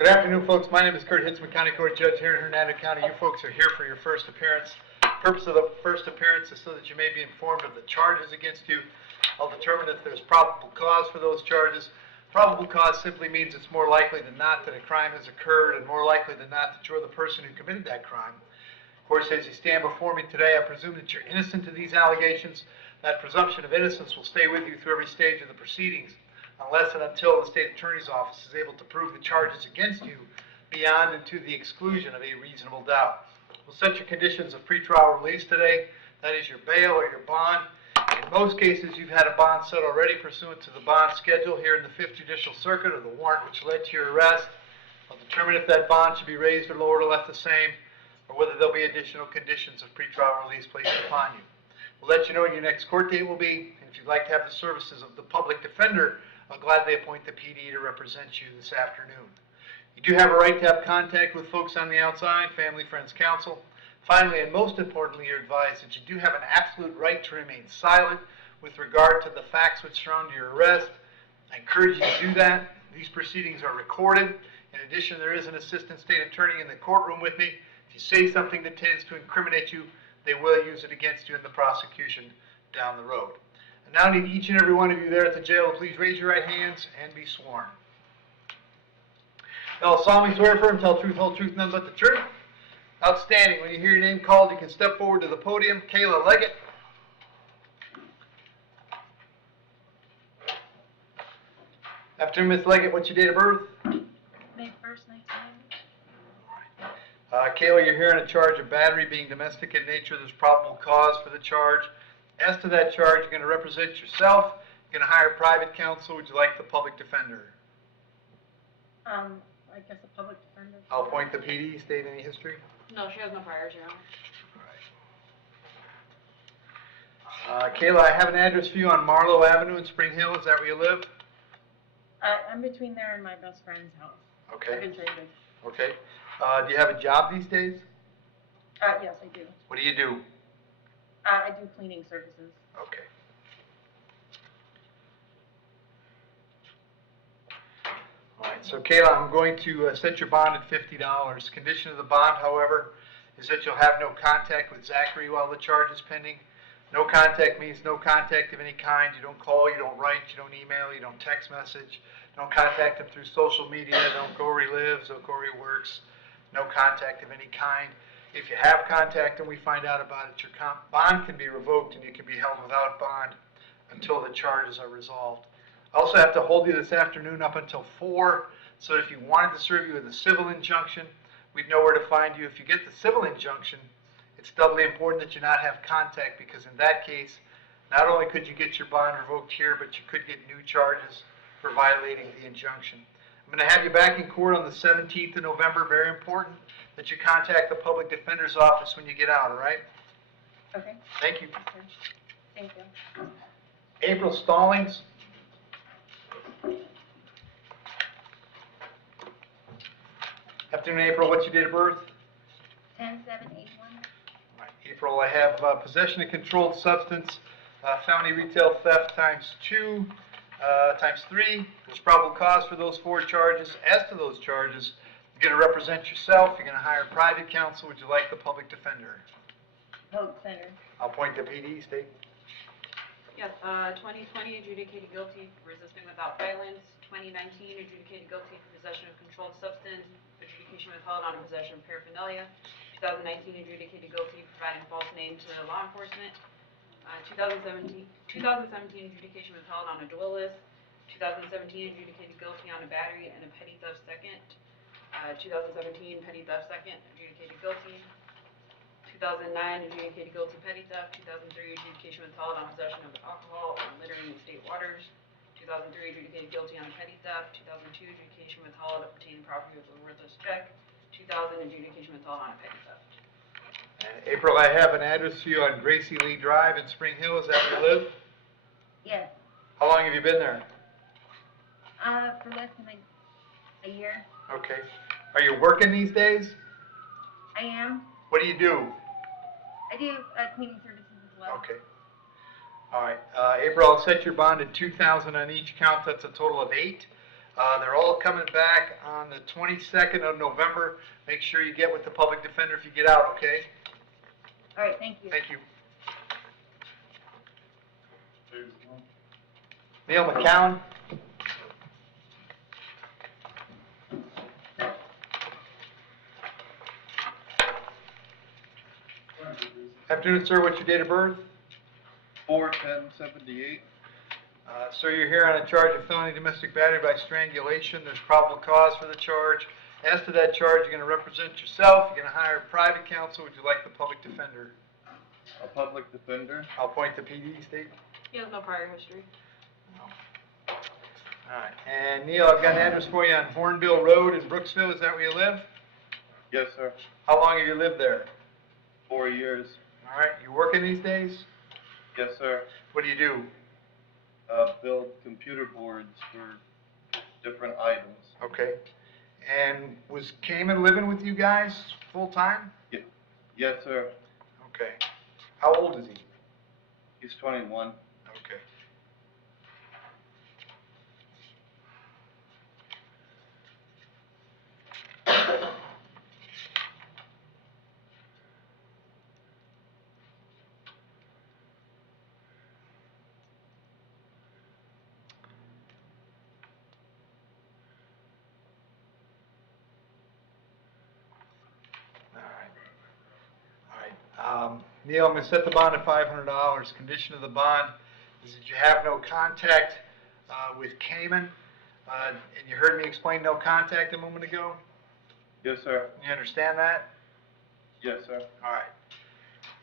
Good afternoon, folks. My name is Hitzemann, County Court Judge here in Hernando County. You folks are here for your first appearance. The purpose of the first appearance is so that you may be informed of the charges against you. I'll determine if there's probable cause for those charges. Probable cause simply means it's more likely than not that a crime has occurred, and more likely than not that you're the person who committed that crime. Of course, as you stand before me today, I presume that you're innocent of these allegations. That presumption of innocence will stay with you through every stage of the proceedings, unless and until the state attorney's office is able to prove the charges against you beyond and to the exclusion of a reasonable doubt. We'll set your conditions of pretrial release today. That is your bail or your bond. In most cases, you've had a bond set already pursuant to the bond schedule here in the 5th Judicial Circuit, or the warrant which led to your arrest. I'll determine if that bond should be raised or lowered or left the same, or whether there'll be additional conditions of pretrial release placed upon you. We'll let you know when your next court date will be, and if you'd like to have the services of the public defender, I'll gladly appoint the PD to represent you this afternoon. You do have a right to have contact with folks on the outside, family, friends, counsel. Finally, and most importantly, you're advised that you do have an absolute right to remain silent with regard to the facts which surround your arrest. I encourage you to do that. These proceedings are recorded. In addition, there is an assistant state attorney in the courtroom with me. If you say something that tends to incriminate you, they will use it against you in the prosecution down the road. I now need each and every one of you there at the jail to please raise your right hands and be sworn. I'll solemnly swear affirm, tell the truth, whole truth, none but the truth. Outstanding. When you hear your name called, you can step forward to the podium. Kayla Leggett. After Ms. Leggett, what's your date of birth? May 1st, 1990. Kayla, you're here on a charge of battery being domestic in nature. There's probable cause for the charge. As to that charge, you're going to represent yourself. You're going to hire private counsel. Would you like the public defender? I guess a public defender. I'll appoint the PD. State any history? No, she has no priors, Your Honor. All right. Kayla, I have an address for you on Marlowe Avenue in Spring Hill. Is that where you live? I'm between there and my best friend's house. Okay. I've been traded. Okay. Do you have a job these days? Yes, I do. What do you do? I do cleaning services. Okay. All right, so Kayla, I'm going to set your bond at $50. Condition of the bond, however, is that you'll have no contact with Zachary while the charge is pending. No contact means no contact of any kind. You don't call, you don't write, you don't email, you don't text message. Don't contact him through social media. Don't go where he lives, don't go where he works. No contact of any kind. If you have contact and we find out about it, your bond can be revoked and you can be held without bond until the charges are resolved. I also have to hold you this afternoon up until 4, so if you wanted to serve you with a civil injunction, we'd know where to find you. If you get the civil injunction, it's doubly important that you not have contact, because in that case, not only could you get your bond revoked here, but you could get new charges for violating the injunction. I'm going to have you back in court on the 17th of November. Very important that you contact the public defender's office when you get out, all right? Okay. Thank you. Okay. Thank you. April Stallings. Afternoon, April. What's your date of birth? 10/7/81. All right, April, I have possession of controlled substance, felony retail theft times 2, times 3. There's probable cause for those 4 charges. As to those charges, you're going to represent yourself. You're going to hire private counsel. Would you like the public defender? Public defender. I'll point the PD. State. Yes, 2020 adjudicated guilty for resisting without violence. 2019 adjudicated guilty for possession of controlled substance, adjudication withheld on possession of paraphernalia. 2019 adjudicated guilty for providing false name to law enforcement. 2017 adjudication withheld on a dual list. 2017 adjudicated guilty on a battery and a petty theft second. 2017 petty theft second adjudicated guilty. 2009 adjudicated guilty petty theft. 2003 adjudication withheld on possession of alcohol and littering in state waters. 2003 adjudicated guilty on a petty theft. 2002 adjudication withheld obtaining property with a worthless check. 2000 adjudication withheld on a petty theft. April, I have an address for you on Gracie Lee Drive in Spring Hill. Is that where you live? Yes. How long have you been there? For less than a year. Okay. Are you working these days? I am. What do you do? I do cleaning services as well. Okay. All right. April, I'll set your bond at $2,000 on each count. That's a total of 8. They're all coming back on the 22nd of November. Make sure you get with the public defender if you get out, okay? All right, thank you. Thank you. Neil McCown. Afternoon, sir. What's your date of birth? 4/10/78. Sir, you're here on a charge of felony domestic battery by strangulation. There's probable cause for the charge. As to that charge, you're going to represent yourself. You're going to hire private counsel. Would you like the public defender? A public defender. I'll point to PD, State. He has no prior history. All right. And Neil, I've got an address for you on Hornbill Road in Brooksville. Is that where you live? Yes, sir. How long have you lived there? 4 years. All right. You working these days? Yes, sir. What do you do? Build computer boards for different items. Okay. And was Cayman living with you guys full time? Yes, sir. Okay. How old is he? He's 21. Okay. Neil, I'm going to set the bond at $500. Condition of the bond is that you have no contact with Cayman. And you heard me explain no contact a moment ago? Yes, sir. You understand that? Yes, sir. All right.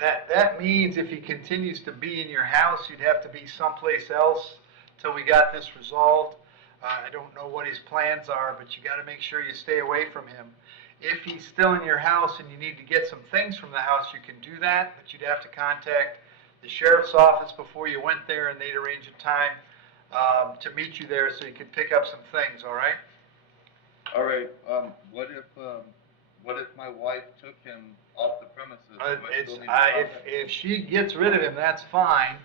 That means if he continues to be in your house, you'd have to be someplace else till we got this resolved. I don't know what his plans are, but you got to make sure you stay away from him. If he's still in your house and you need to get some things from the house, you can do that, but you'd have to contact the sheriff's office before you went there, and they'd arrange a time to meet you there so you could pick up some things, all right? All right. What if my wife took him off the premises? Do I still need to contact? If she gets rid of him, that's fine.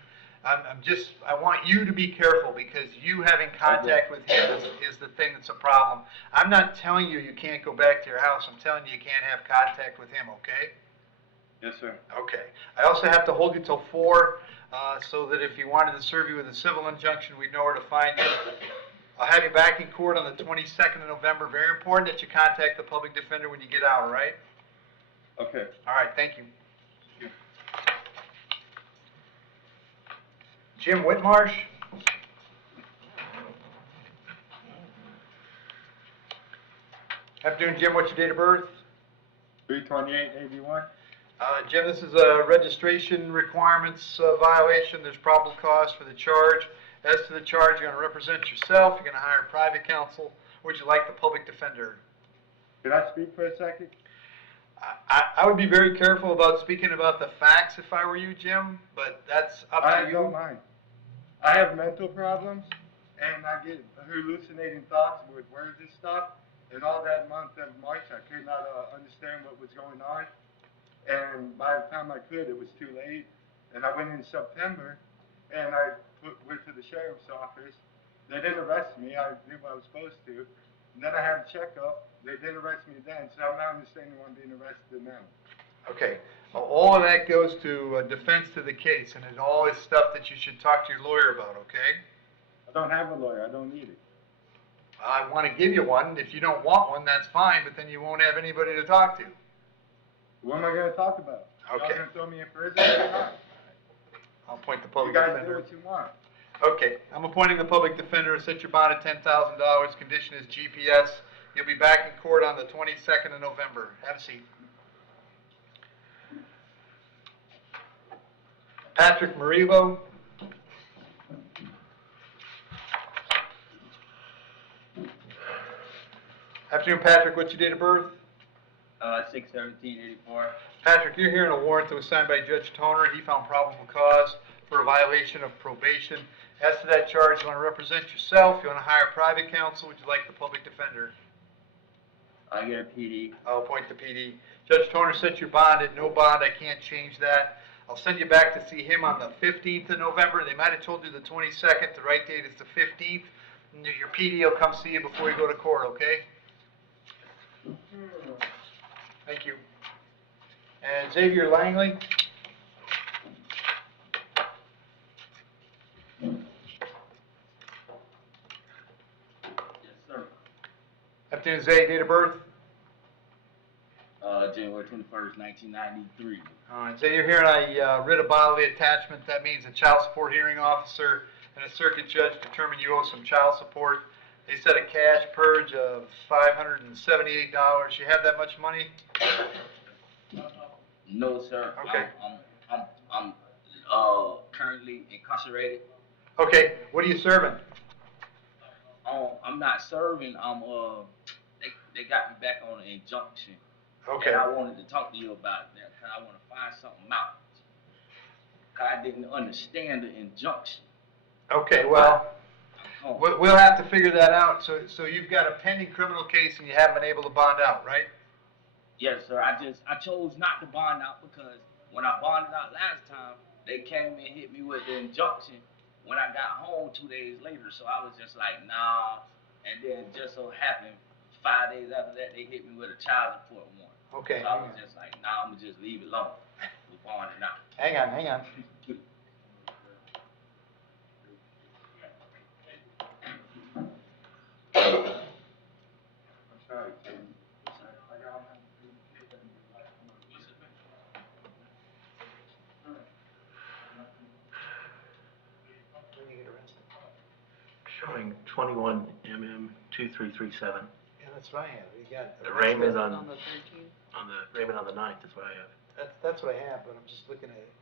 I want you to be careful because you having contact with him is the thing that's a problem. I'm not telling you you can't go back to your house. I'm telling you you can't have contact with him, okay? Yes, sir. Okay. I also have to hold you till 4 so that if he wanted to serve you with a civil injunction, we'd know where to find you. I'll have you back in court on the 22nd of November. Very important that you contact the public defender when you get out, all right? Okay. All right, thank you. Jim Whitmarsh. Afternoon, Jim. What's your date of birth? 3/28/81. Jim, this is a registration requirements violation. There's probable cause for the charge. As to the charge, you're going to represent yourself. You're going to hire private counsel. Would you like the public defender? Can I speak for a second? I would be very careful about speaking about the facts if I were you, Jim, but that's up to I you. don't mind. I have mental problems, and I get hallucinating thoughts with words and stuff. And all that month of March, I could not understand what was going on. And by the time I could, it was too late. And I went in September, and I went to the sheriff's office. They didn't arrest me. I did what I was supposed to. And then I had a checkup. They didn't arrest me then, so I'm not understanding why I'm being arrested now. Okay. Well, all of that goes to defense to the case, and it all is stuff that you should talk to your lawyer about, okay? I don't have a lawyer. I don't need it. I want to give you one. If you don't want one, that's fine, but then you won't have anybody to talk to. What am I going to talk about? Okay. Y'all going to throw me in prison or not? I'll point the You public guys do defender. what you want. Okay, I'm appointing the public defender. Set your bond at $10,000. Condition is GPS. You'll be back in court on the 22nd of November. Have a seat. Patrick Murillo. Afternoon, Patrick. What's your date of birth? 6/17/84. Patrick, you're hearing a warrant that was signed by Judge Toner. He found probable cause for a violation of probation. As to that charge, you want to represent yourself, you want to hire private counsel, would you like the public defender? I get a PD. I'll appoint the PD. Judge Toner set your bond at no bond. I can't change that. I'll send you back to see him on the 15th of November. They might have told you the 22nd. The right date is the 15th. Your PD will come see you before you go to court, okay? Thank you. And Xavier Langley? Yes, sir. Afternoon, Zay, date of birth? January 21st, 1993. All right, Zay, you're here on a writ of bodily attachment. That means a child support hearing officer and a circuit judge determined you owe some child support. They set a cash purge of $578. You have that much money? No, sir. Okay. I'm currently incarcerated. Okay, what are you serving? I'm not serving. They got me back on an injunction. Okay. And I wanted to talk to you about that because I want to find something out. Cause I didn't understand the injunction. Okay, well, we'll have to figure that out. So you've got a pending criminal case and you haven't been able to bond out, right? Yes, sir. I chose not to bond out because when I bonded out last time, they came and hit me with the injunction when I got home 2 days later. So I was just like, nah. And then just so happened, 5 days after that, they hit me with a child support warrant. Okay. So I was just like, nah, I'm gonna just leave it alone. We're bonding out. Hang on. Showing 21 mm 2337. Yeah, that's what I have. You got The Raymond on On the 13th. the Raymond on the 9th is what I have. That's what I have, but I'm just looking at it.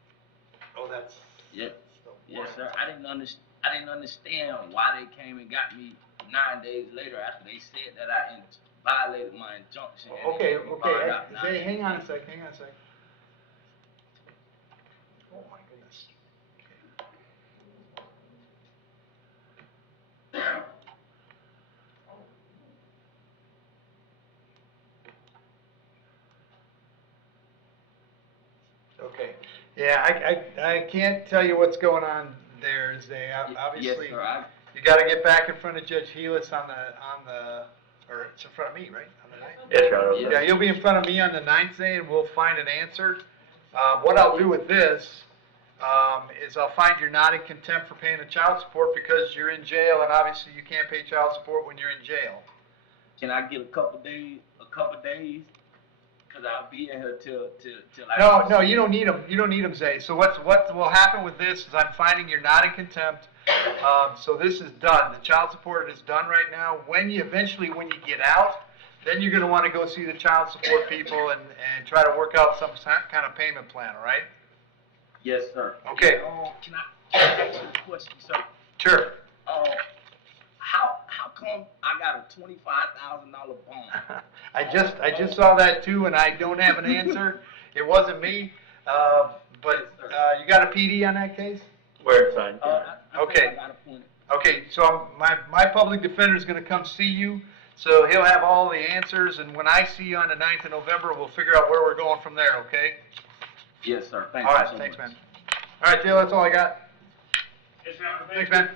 Oh, that's. Yeah. the Yes, warrant. sir. I didn't understand why they came and got me 9 days later after they said that I violated my injunction. and they Okay, made me bond okay. out 9 Zay, days. hang on a sec. Oh my goodness. Okay. Yeah, I can't tell you what's going on there, Zay. Obviously, Yes, sir. you got to get back in front of Judge Helis or it's in front of me, right? On the 9th? Yes, Your Honor. Yeah, you'll be in front of me on the 9th, Zay, and we'll find an answer. What I'll do with this is I'll find you're not in contempt for paying the child support because you're in jail, and obviously you can't pay child support when you're in jail. Can I get a couple days? Cause I'll be in here till No, you don't need them. You don't need them, Zay. So what will happen with this is I'm finding you're not in contempt. So this is done. The child support is done right now. When you get out, then you're going to want to go see the child support people and try to work out some kind of payment plan. All right? Yes, sir. Okay. Can I ask you a question, sir? Sure. How come I got a $25,000 bond? I just saw that too, and I don't have an answer. It wasn't me, but you got a PD on that case? Where it's signed. Okay. I got appointed. Okay, so my public defender is going to come see you, so he'll have all the answers, and when I see you on the 9th of November, we'll figure out where we're going from there, okay? Yes, sir. Thank All you right, so thanks, much. man. All right, Dale, that's all I got. Thanks, man.